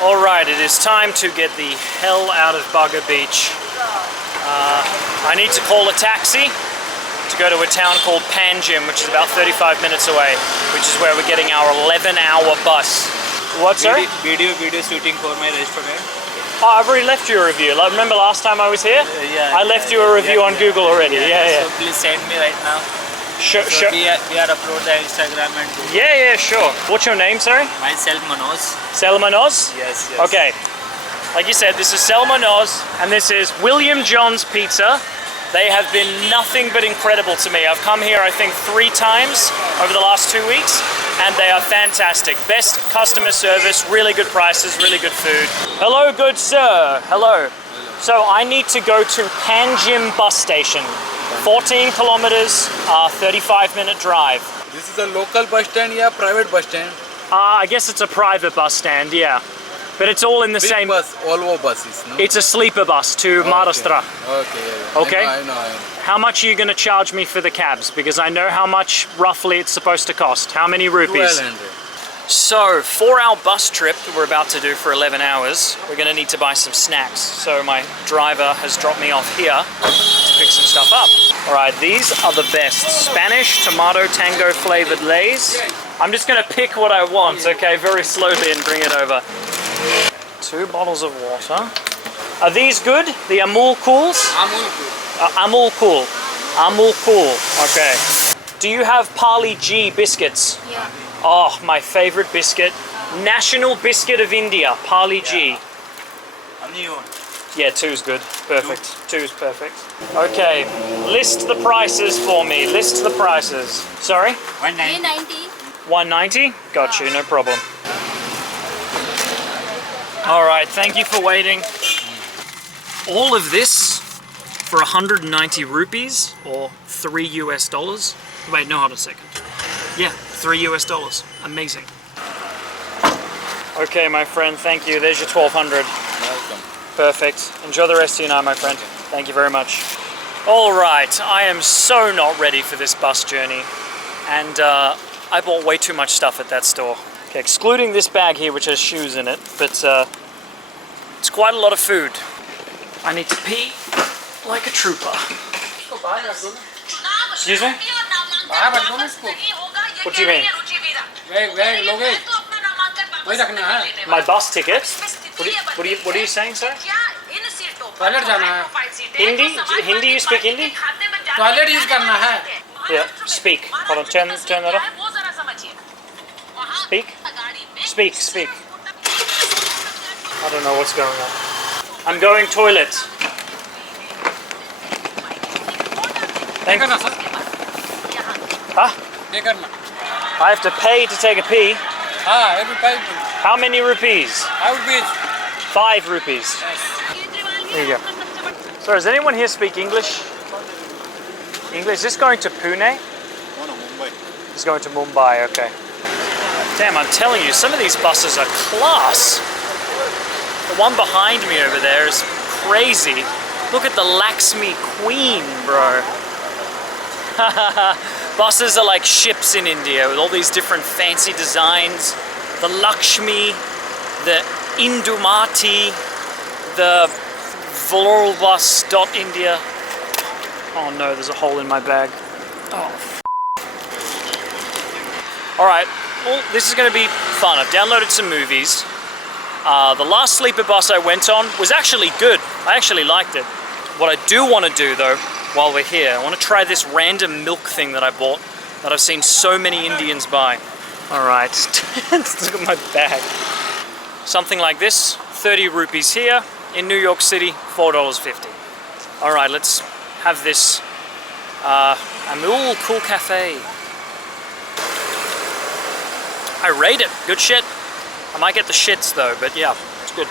Alright, it is time to get the hell out of Baga Beach. I need to call a taxi to go to a town called Panda, which is about 35 minutes away, which is where we're getting our 11-hour bus. What, sir? Video shooting for my restaurant. Oh, I've already left you a review. Like, remember last time I was here? Yeah. I left you a review on Google already. Yeah. So please send me right now. Sure. We are upload the Instagram and Google. Yeah, sure. What's your name, sorry? Myself, Manoj. Selmanos? Yes. Okay. Like you said, this is Selmanos, and this is William John's Pizza. They have been nothing but incredible to me. I've come here, I think, 3 times over the last 2 weeks, and they are fantastic. Best customer service, really good prices, really good food. Hello, good sir. Hello. So I need to go to Panjim bus station. 14 kilometers, 35-minute drive. This is a local bus stand, yeah, private bus stand. I guess it's a private bus stand, yeah. But it's all in the Big same bus, Volvo buses, no? It's a sleeper bus to Maharashtra. Okay. Okay. I know. How much are you going to charge me for the cabs? Because I know how much roughly it's supposed to cost. How many rupees? 1200. So, for our bus trip that we're about to do for 11 hours, we're going to need to buy some snacks. So my driver has dropped me off here to pick some stuff up. All right, these are the best. Spanish tomato tango flavored Lays. I'm just going to pick what I want, okay, very slowly and bring it over. 2 bottles of water. Are these good? The Amul Cools? Amul Cool. Amul Cool. Okay. Do you have Parley G biscuits? Yeah. Oh, my favorite biscuit. National biscuit of India, Parley G. Yeah, 2's good. Perfect. 2's perfect. Okay, list the prices for me. List the prices. Sorry? 390. 190? Got you, no problem. All right, thank you for waiting. All of this for 190 rupees or $3 US. Wait, no, hold on a second. Yeah, $3 US. Amazing. Okay, my friend, thank you. There's your 1200. Welcome. Perfect. Enjoy the rest of your night, my friend. Thank you very much. All right, I am so not ready for this bus journey. And I bought way too much stuff at that store. Okay, excluding this bag here, which has shoes in it, but it's quite a lot of food. I need to pee like a trooper. Excuse me? What do you mean? My bus ticket? What are you saying, sir? Hindi? You speak Hindi? Toilet use करना है. Yeah, speak. Hold on, turn that off. Speak. I don't know what's going on. I'm going toilet. Thank you. Huh? I have to pay to take a pee. Every pay. How many rupees? I would be 5 rupees. There you go. So does anyone here speak English? English? Is this going to Pune? No, Mumbai. It's going to Mumbai, okay. Damn, I'm telling you, some of these buses are class. The one behind me over there is crazy. Look at the Lakshmi Queen, bro. Buses are like ships in India with all these different fancy designs. The Lakshmi, the Indumati, the Volbus.India. Oh no, there's a hole in my bag. Oh, Alright, well, this is going to be fun. I've downloaded some movies. The last sleeper bus I went on was actually good. I actually liked it. What I do want to do, though, while we're here, I want to try this random milk thing that I bought that I've seen so many Indians buy. Alright, look at my bag. Something like this, 30 rupees here. In New York City, $4.50. Alright, let's have this Amul Cool Cafe. I rate it. Good shit. I might get the shits though, but yeah, it's good.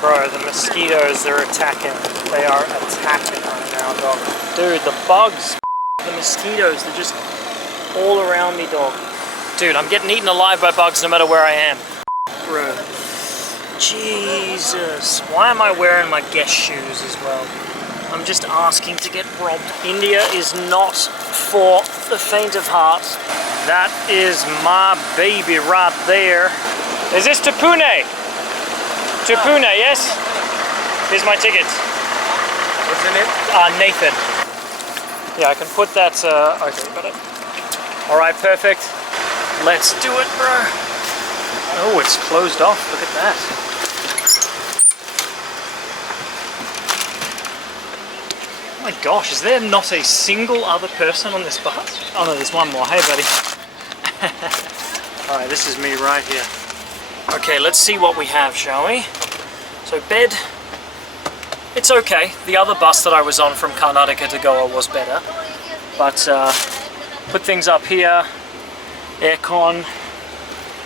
Bro, the mosquitoes are attacking. They are attacking right now, dog. Dude, the bugs, the mosquitoes, they're just all around me, dog. Dude, I'm getting eaten alive by bugs no matter where I am. Bro. Jesus. Why am I wearing my Guess shoes as well? I'm just asking to get robbed. India is not for the faint of heart. That is my baby right there. Is this to Pune? To Pune, yes? Here's my ticket. What's the name? Nathan. Yeah, I can put that, okay, got it. Alright, perfect. Let's do it, bro. Oh, it's closed off, look at that. Oh my gosh, is there not a single other person on this bus? Oh no, there's one more. Hey, buddy. Alright, this is me right here. Okay, let's see what we have, shall we? So, bed. It's okay. The other bus that I was on from Karnataka to Goa was better. But, put things up here. Aircon.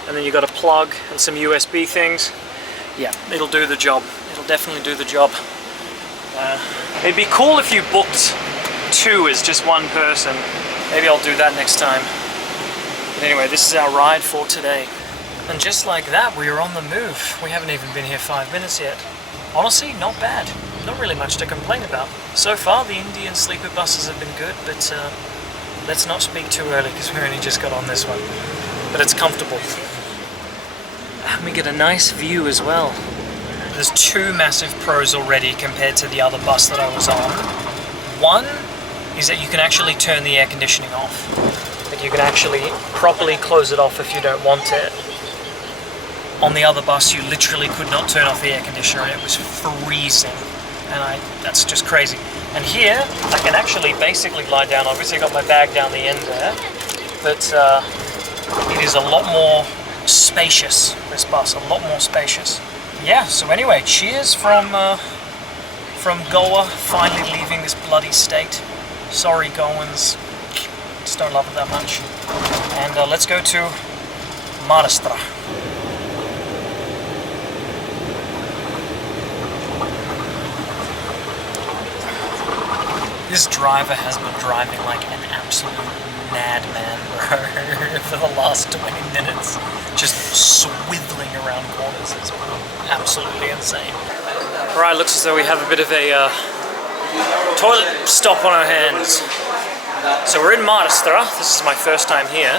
And then you got a plug and some USB things. Yeah, it'll do the job. It'll definitely do the job. It'd be cool if you booked two as just one person. Maybe I'll do that next time. But anyway, this is our ride for today. And just like that, we are on the move. We haven't even been here 5 minutes yet. Honestly, not bad. Not really much to complain about. So far, the Indian sleeper buses have been good, but let's not speak too early because we only just got on this one. But it's comfortable. And we get a nice view as well. There's two massive pros already compared to the other bus that I was on. One is that you can actually turn the air conditioning off. That you can actually properly close it off if you don't want it. On the other bus, you literally could not turn off the air conditioner and it was freezing. And that's just crazy. And here, I can actually basically lie down. Obviously I got my bag down the end there. But it is a lot more spacious, this bus, a lot more spacious. Yeah, so anyway, cheers from Goa, finally leaving this bloody state. Sorry, Goans. Just don't love it that much. And let's go to Maharashtra. This driver has been driving like an absolute madman, bro, for the last 20 minutes. Just swiveling around corners. It's absolutely insane. Alright, looks as though we have a bit of a toilet stop on our hands. So we're in Maharashtra. This is my first time here.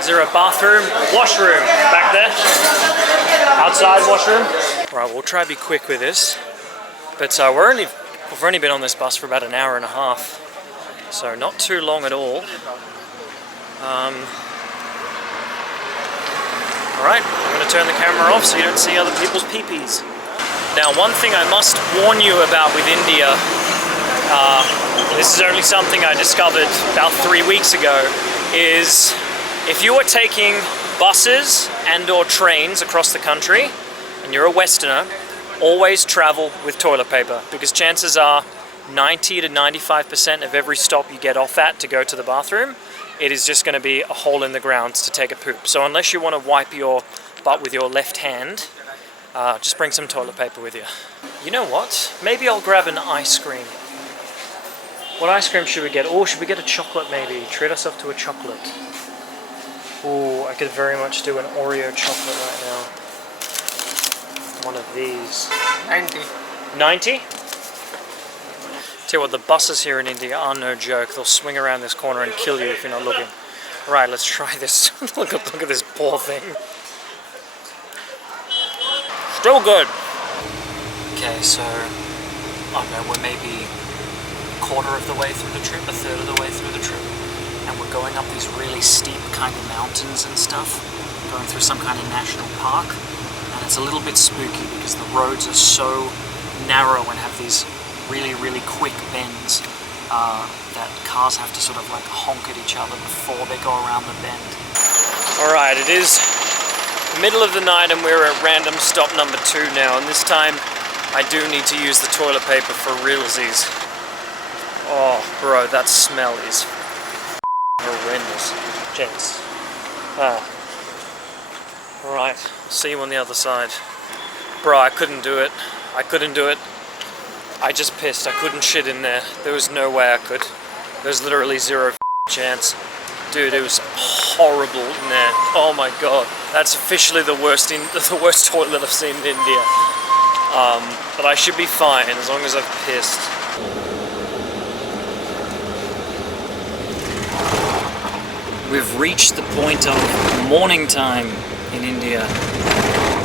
Is there a bathroom? Washroom back there? Outside washroom? Alright, we'll try to be quick with this. But we've only been on this bus for about an hour and a half. So not too long at all. Alright, I'm going to turn the camera off so you don't see other people's pee-pees. Now, one thing I must warn you about with India, this is only something I discovered about 3 weeks ago, is if you are taking buses and or trains across the country, and you're a Westerner, always travel with toilet paper, because chances are 90 to 95% of every stop you get off at to go to the bathroom, it is just going to be a hole in the ground to take a poop. So unless you want to wipe your butt with your left hand, just bring some toilet paper with you. You know what? Maybe I'll grab an ice cream. What ice cream should we get? Oh, should we get a chocolate maybe? Treat ourselves to a chocolate. Oh, I could very much do an Oreo chocolate right now. One of these. 90. 90? Tell you what, the buses here in India are no joke. They'll swing around this corner and kill you if you're not looking. Right, let's try this. look at this poor thing. Still good. Okay, so I don't know, we're maybe a quarter of the way through the trip, a third of the way through the trip, and we're going up these really steep kind of mountains and stuff, going through some kind of national park. And it's a little bit spooky because the roads are so narrow and have these really, really quick bends that cars have to sort of like honk at each other before they go around the bend. Alright, it is the middle of the night and we're at random stop number 2 now, and this time I do need to use the toilet paper for realsies. Oh, bro, that smell is horrendous. Gents. Alright, see you on the other side. Bro, I couldn't do it. I couldn't do it. I just pissed. I couldn't shit in there. There was no way I could. There's literally zero chance. Dude, it was horrible in there. Oh my god. That's officially the worst toilet I've seen in India. But I should be fine as long as I've pissed. We've reached the point of morning time in India.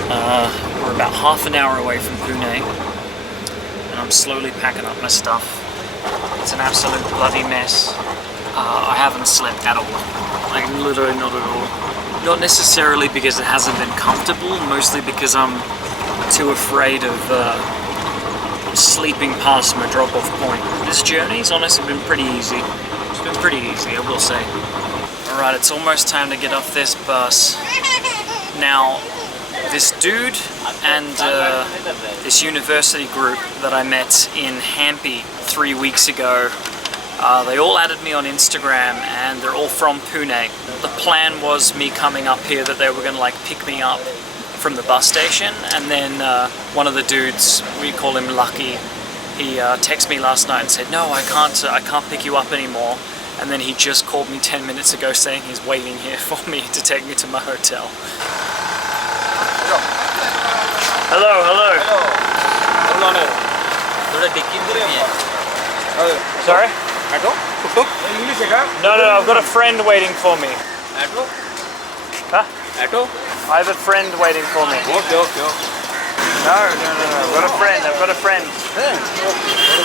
We're about half an hour away from Pune, and I'm slowly packing up my stuff. It's an absolute bloody mess. I haven't slept at all. Like, literally not at all. Not necessarily because it hasn't been comfortable, mostly because I'm too afraid of sleeping past my drop-off point. This journey's honestly been pretty easy. It's been pretty easy, I will say. Alright, it's almost time to get off this bus. Now, this dude and this university group that I met in Hampi 3 weeks ago, they all added me on Instagram and they're all from Pune. The plan was me coming up here, that they were gonna like pick me up from the bus station, and then one of the dudes, we call him Lucky, he texted me last night and said, no, I can't pick you up anymore. And then he just called me 10 minutes ago saying he's waiting here for me to take me to my hotel. Hello, hello. Sorry? No, I've got a friend waiting for me. Huh? I have a friend waiting for me. Okay. No, I've got a friend.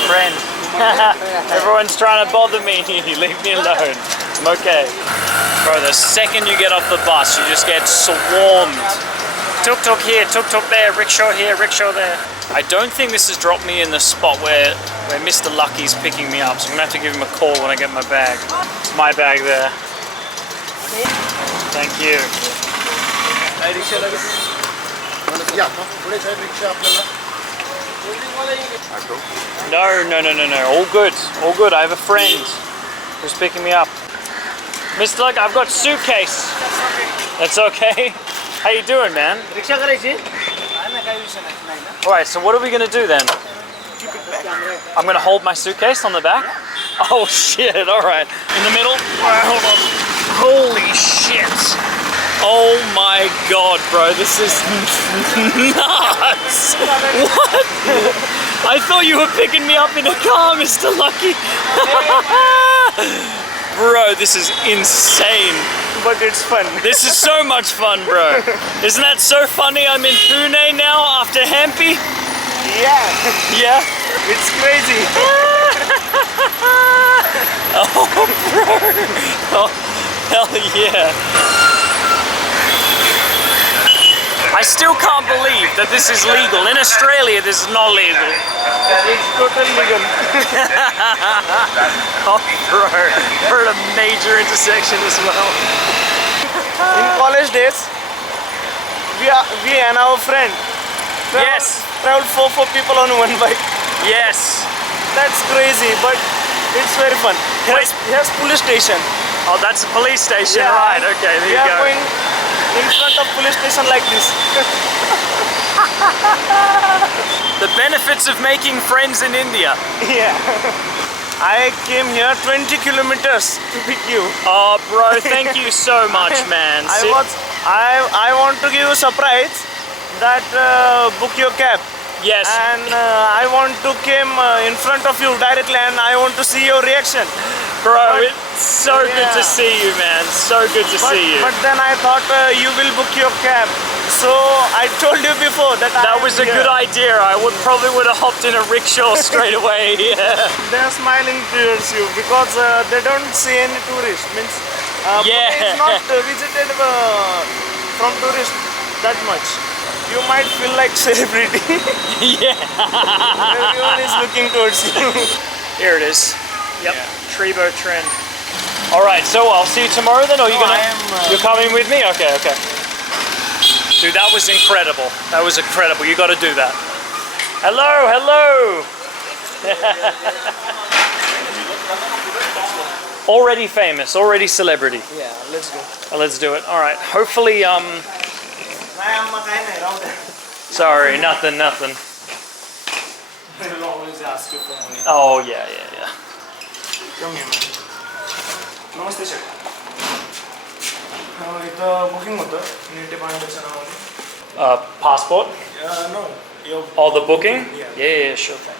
Friend. Everyone's trying to bother me. Leave me alone. I'm okay. Bro, the second you get off the bus, you just get swarmed. Tuk-tuk here, tuk-tuk there, rickshaw here, rickshaw there. I don't think this has dropped me in the spot where Mr. Lucky's picking me up, so I'm gonna have to give him a call when I get my bag. My bag there. Thank you. No. All good. All good. I have a friend who's picking me up. Mr. Luck, I've got suitcase. That's okay. How you doing, man? Alright, so what are we gonna do then? I'm gonna hold my suitcase on the back? Oh shit, alright. In the middle? Alright, hold on. Holy shit. Oh my god, bro, this is nuts! What? I thought you were picking me up in a car, Mr. Lucky! Bro, this is insane. But it's fun. This is so much fun, bro. Isn't that so funny? I'm in Pune now after Hampi. Yeah, Yeah? it's crazy. Oh, bro. Oh, hell yeah. I still can't believe that this is legal. In Australia, this is not legal. It's totally legal. Oh, bro. We're at a major intersection as well. In college days, we and our friend traveled four people on one bike. Yes. That's crazy, but it's very fun. Here's police station. Oh, that's a police station, Yeah. right? Okay, there We you are go. going in front of police station like this. The benefits of making friends in India. Yeah. I came here 20 kilometers to pick you. Oh, bro, thank you so much, man. I want to give you a surprise that book your cab. Yes. And I want to come in front of you directly, and I want to see your reaction. Bro, it's so good to see you, man. So good to see you. But then I thought you will book your cab. So I told you before that That was a good idea. I probably would have hopped in a rickshaw straight away. Yeah. They are smiling towards you because they don't see any tourists. Means Yeah. Pune is not visited from tourists that much. You might feel like celebrity. Yeah. Everyone is looking towards you. Here it is. Yep. Trebo Trend. All right. So I'll see you tomorrow then, or you're coming with me? Okay. Okay. Dude, that was incredible. That was incredible. You got to do that. Hello. Hello. Already famous. Already celebrity. Yeah, let's go. Let's do it. All right. Hopefully. Sorry. Nothing. They will always ask you for money. Oh yeah. Come here, man. Namaste, sir. इथं booking होतं नीटे पाण्याच्या नावाने. Passport. No. Oh, the booking? Yeah, sure thing.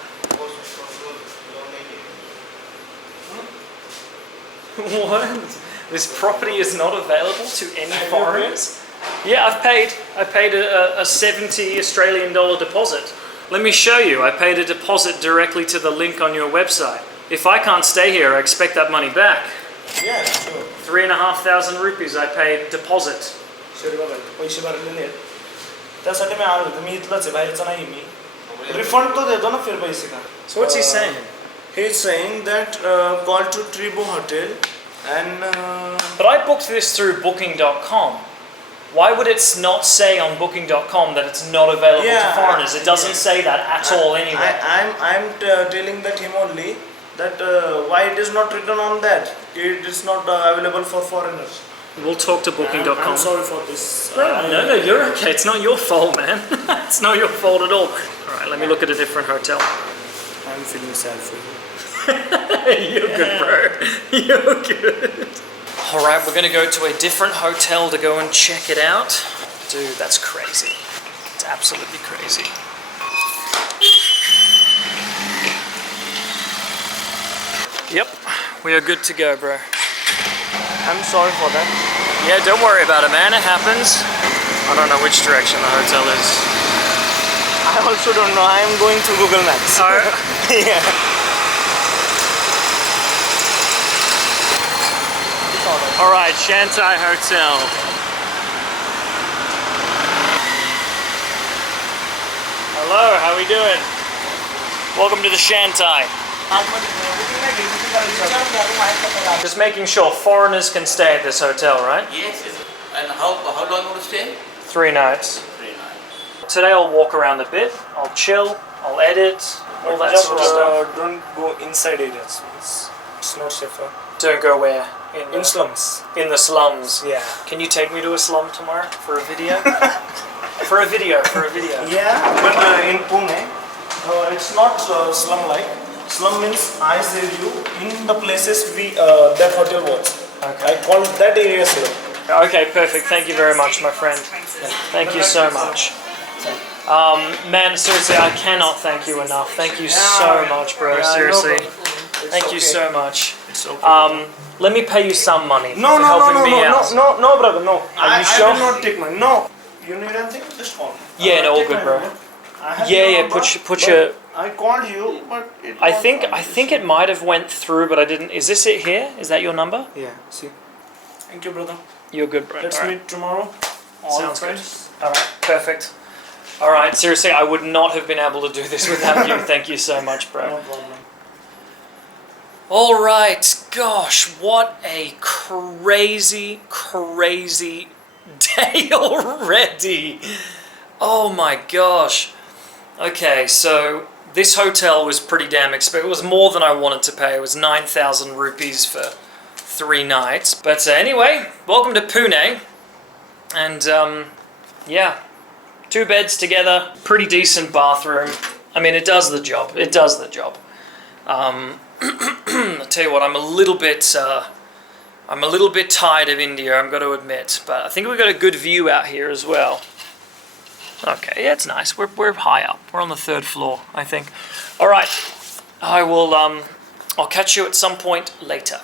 What? This property is not available to any foreigners? Yeah, I paid a 70 Australian dollar deposit. Let me show you. I paid a deposit directly to the link on your website. If I can't stay here, I expect that money back. Yeah, sure. 3,500 rupees I paid deposit. Sure बाबा पैसे भरलेले आहेत त्यासाठी मी आलो होतो मी इथलाच आहे बाहेरचा नाही मी refund तो देतो ना फिर पैसे का So what's he saying? He's saying that call to Tribo Hotel and But I booked this through booking.com. Why would it not say on booking.com that it's not available to foreigners? It doesn't say that at all anywhere. I'm telling that him only that why it is not written on that. It is not available for foreigners. We'll talk to booking.com. I'm sorry for this. No, you're okay. It's not your fault, man. It's not your fault at all. All right, let me look at a different hotel. I'm feeling sad for you. You're good, bro. You're good. All right, we're going to go to a different hotel to go and check it out. Dude, that's crazy. It's absolutely crazy. Yep, we are good to go, bro. I'm sorry for that. Yeah, don't worry about it, man. It happens. I don't know which direction the hotel is. I also don't know. I am going through Google Maps. Yeah. All right, Shanghai Hotel. Hello, how we doing? Welcome to the Shanghai. Just making sure foreigners can stay at this hotel, right? Yes. And how long will you stay? 3 nights. 3 nights. Today I'll walk around a bit, I'll chill, I'll edit, all that Just sort of stuff. don't go inside areas. It's not safer. Don't go where? In slums. In the slums. Yeah. Can you take me to a slum tomorrow for a video? for a video. Yeah, but in Pune, it's not slum-like. Slum means I save you in the places that hotel was. Okay. I call that area slum. Okay, perfect. Thank you very much, my friend. Thank you so much. Man, seriously, I cannot thank you enough. Thank you so much, bro. Yeah, Seriously. no, Thank you so much. It's okay. Let me pay you some money No, for no, helping no, me no, out. no, brother, no. Are you sure? I will not take money. No. You need anything? Just call me. Yeah, no, all Take good, my bro. number. I have Yeah, your yeah. number, Put but your. I called you, but it. I was think not. it might have went through, but I didn't. Is this it here? Is that your number? Yeah. See. Thank you, brother. You're good, bro. Let's All right. meet tomorrow. All Sounds good. friends. All right, perfect. All right, seriously, I would not have been able to do this without you. Thank you so much, No bro. problem. All right, gosh, what a crazy day already. Oh my gosh. Okay, so this hotel was pretty damn expensive. It was more than I wanted to pay. It was 9,000 rupees for 3 nights. But anyway, welcome to Pune. And yeah, 2 beds together, pretty decent bathroom. I mean, it does the job. It does the job. I'll tell you what, I'm a little bit tired of India, I'm got to admit, but I think we've got a good view out here as well. Okay, yeah, it's nice. We're high up. We're on the 3rd floor, I think. All right, I'll catch you at some point later.